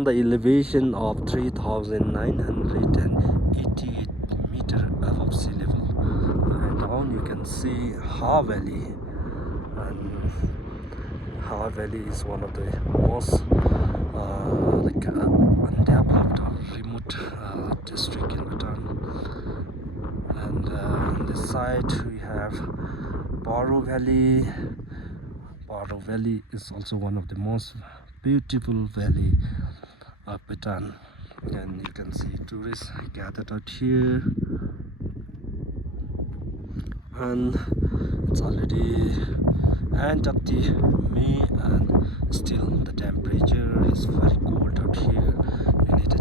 on the elevation of 3,988 meter above sea level, and down you can see Ha Valley. And Ha Valley is one of the most undeveloped or remote district in Bhutan. And on this side we have Paro Valley. Paro Valley is also one of the most beautiful valley of Bhutan, and you can see tourists gathered out here. And it's already end of the May, and still the temperature is very cold out here. You need a